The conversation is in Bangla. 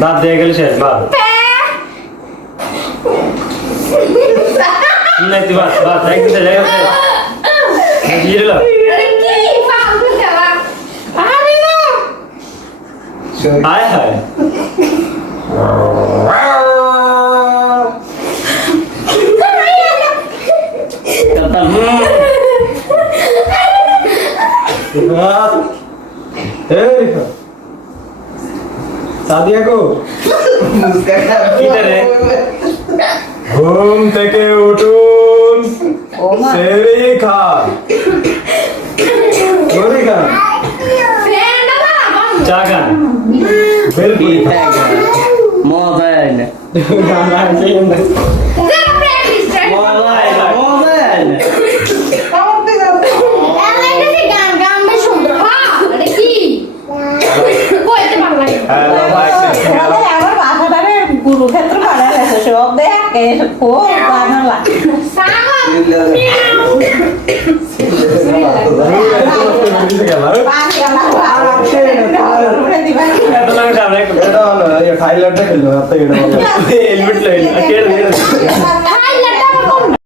দাঁত দিয়ে গেলে শেষ বাদ নাই তুই বাদ বাদ একদিন জায়গা জিরল হায় হায় সাদিয়া গো ঘুম থেকে উঠুন সেরি খান গোরি খান চা খান বিলকুল মোবাইল কুরুক্ষেত্র পাড়া গেছে সব দেখে খুব গানা লাগে থাইল্যান্ডে খেললো হেলমেট